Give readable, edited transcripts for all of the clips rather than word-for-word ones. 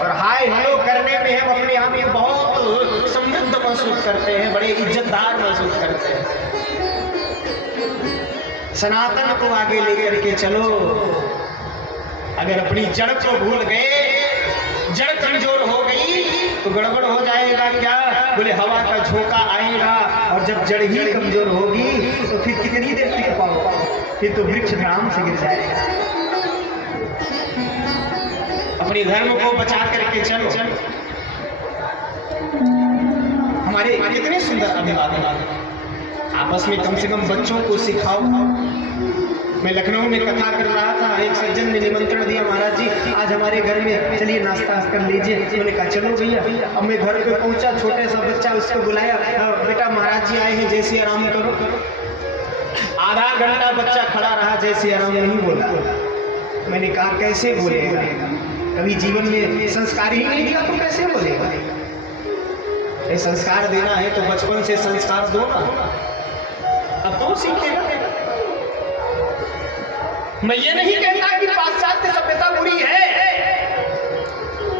और hi hello करने में हम अपने आप को बहुत समृद्ध महसूस करते हैं, बड़े इज्जतदार महसूस करते हैं। सनातन को आगे लेकर के चलो। अगर अपनी जड़ को भूल गए, जड़ कमजोर हो गई तो गड़बड़ हो जाएगा। क्या बोले? हवा का झोंका आएगा और जब जड़ ही कमजोर होगी तो फिर कितनी देर टिक पाओ? फिर तो वृक्ष धराम से गिर जाएगा। अपने धर्म को बचा करके चलो। हमारे कितने सुंदर अभिवादन, आपस में कम से कम बच्चों को सिखाओ। मैं लखनऊ में कथा कर रहा था, एक सज्जन ने निमंत्रण दिया, महाराज जी आज हमारे घर में चलिए नाश्ता कर लीजिए। मैंने कहा चलो भैया। अब मैं घर पे पहुंचा, छोटे सा बच्चा, उसको बुलाया, बेटा महाराज जी आए हैं, जय सिया राम करो। आधा घंटा बच्चा खड़ा रहा, जय सिया राम नहीं बोला। मैंने कहा कैसे बोलेगा? कभी जीवन में संस्कार ही नहीं दिया तो कैसे बोलेगा? ये संस्कार देना है तो बचपन से संस्कार दो ना, अब तो सीखेगा। मैं ये नहीं कहता कि पाश्चात्य सभ्यता बुरी है,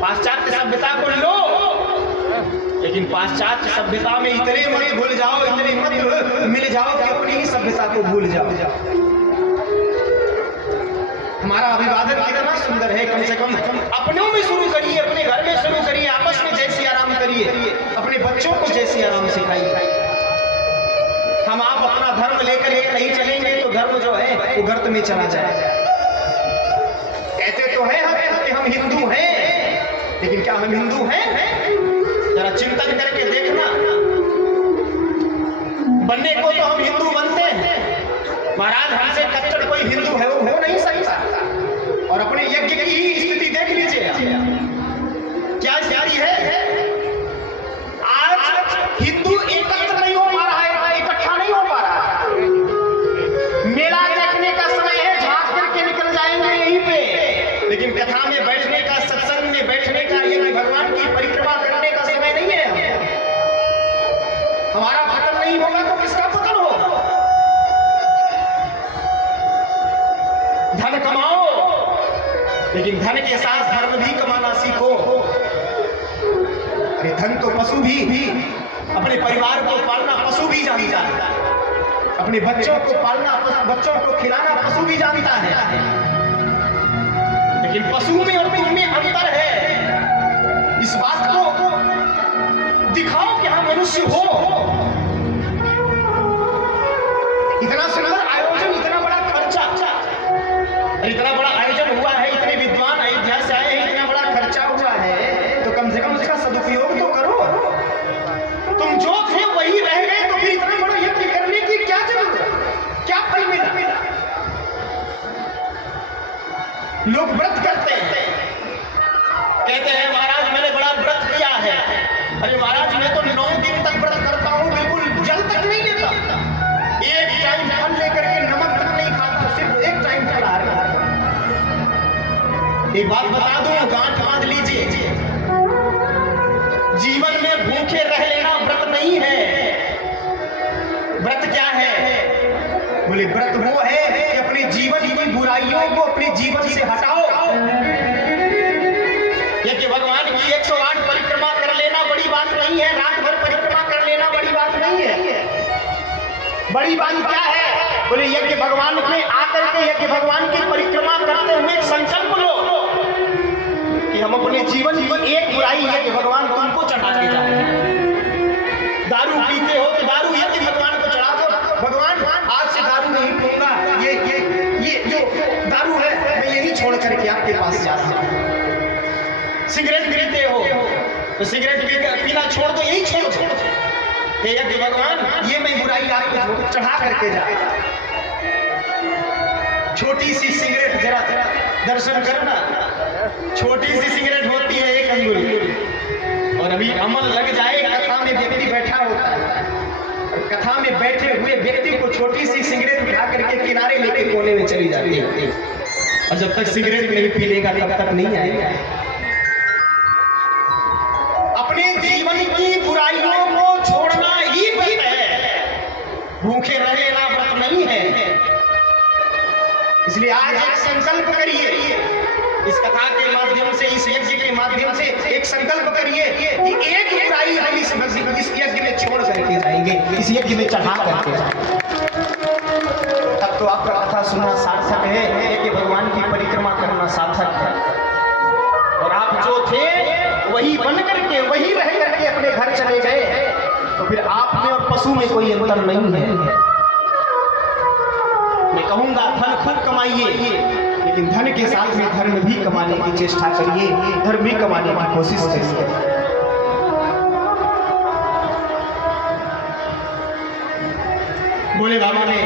पाश्चात्य सभ्यता को लो, लेकिन पाश्चात्य सभ्यता में इतने मत भूल जाओ, इतने मत मिल जाओ कि अपनी ही सभ्यता को भूल जाओ। हमारा अभिवादन कितना सुंदर है। कम से कम अपनों में शुरू करिए, अपने घर में शुरू करिए, आपस में जय सिया राम करिए, अपने बच्चों को जय सिया राम सिखाइए। हम आप अपना धर्म लेकर एक नहीं चलेंगे तो धर्म जो है वो गर्त में चला जाएगा। कहते तो है हम कि हम हिंदू हैं, लेकिन क्या हम हिंदू हैं? जरा चिंतन करके देखना। बनने को तो हम हिंदू बनते हैं, महाराज हमसे कट्टर कोई हिंदू है वो हो नहीं सकता। और अपने यज्ञ की ही स्थिति देख लीजिए, क्या जारी है। आज हिंदू एकत्र नहीं हो पा रहा है, इकट्ठा नहीं हो पा रहा है। मेला देखने का समय है, झांक करके निकल जाएंगे यहीं पे, लेकिन कथा में बैठने का, सत्संग में बैठने का, ये भगवान की परिक्रमा करने का समय नहीं है। हमारा पतन नहीं होगा तो किसका पतन होगा? धन कमाओ, लेकिन धन के साथ धर्म भी कमाना सीखो। अरे धन तो पशु भी अपने परिवार को पालना पशु भी जानता है, अपने बच्चों को पालना, बच्चों को खिलाना पशु भी जानता है। लेकिन पशु में और तुम में अंतर है। इस बात को दिखाओ कि हम मनुष्य हो। इतना सुंदर आयोजन, इतना बड़ा खर्चा, इतना बड़ा आयोजन हुआ है, इतने विद्वान अयोध्या से आए हैं, इतना बड़ा खर्चा हुआ है, तो कम से कम उसका सदुपयोग तो करो। तुम जो थे वही रह गए तो फिर इतना बड़ा यज्ञ करने की क्या जरूरत? क्या फल मिला? लोग व्रत करते हैं, कहते हैं महाराज मैंने बड़ा व्रत किया है। अरे महाराज मैं तो 9 दिन तक व्रत करता हूं, बिल्कुल जल तक नहीं लेता, एक टाइम फल लेकर के नमक तक नहीं खाता, सिर्फ एक टाइम फलाहार करता। एक बात बता दूं, गांठ बांध लीजिए, जीवन में भूखे रह लेना व्रत नहीं है। व्रत क्या है? बोले व्रत वो है कि अपने जीवन की बुराइयों को अपने जीवन से हटाओ। ये कि भगवान की 108 परिक्रमा कर लेना बड़ी बात नहीं है, रात भर परिक्रमा कर लेना बड़ी बात नहीं है। बड़ी बात क्या है? बोले यज्ञ भगवान में आकर के यज्ञ भगवान की परिक्रमा करते हुए एक संकल्प लो कि हम अपने जीवन की एक बुराई यज्ञ भगवान तुमको चढ़ा के जाएंगे। दारू पीते हो तो दारू यज्ञ भगवान को चढ़ा दो, भगवान आज से दारू नहीं पीऊंगा, ये जो दारू है मैं यही छोड़ करके आपके पास जा रहा हूं। सिगरेट पीते हो तो सिगरेट पीना छोड़ दो, यही छोड़ यज्ञ भगवान ये मैं बुराई आपको चढ़ा करके जा। छोटी सी सिगरेट जरा दर्शन करना, छोटी सी सिगरेट होती है 1 अंगुल, और अभी अमल लग जाए, कथा में व्यक्ति बैठा होता है, और कथा में बैठे हुए व्यक्ति को छोटी सी सिगरेट उठा करके किनारे लेके कोने में चली जाती है, और जब तक सिगरेट नहीं पी लेगा तब तक नहीं आएगा। अपने जीवन की बुराइयों को छोड़ना ही व्रत है, भूखे रह लेना व्रत नहीं है। इसलिए आज एक संकल्प करिए, इस कथा के माध्यम से, इस यज्ञ के माध्यम से संकल्प करिए कि एक बुराई हम इस यज्ञ में छोड़ करके जाएंगे, इस यज्ञ में चढ़ा करके जाएंगे। तब तो आपका कथा सुनना सार्थक है, यज्ञ भगवान की परिक्रमा करना सार्थक है। और आप जो थे वही बन करके, वही रह करके अपने घर चले गए, तो फिर आप में और पशु में कोई अंतर नहीं है। मैं कहूंगा धन खूब कमाइए, लेकिन धन के साथ में धर्म भी कमाने की चेष्टा करिए, धर्म भी कमाने की कोशिश करिए। बोले बाबा ने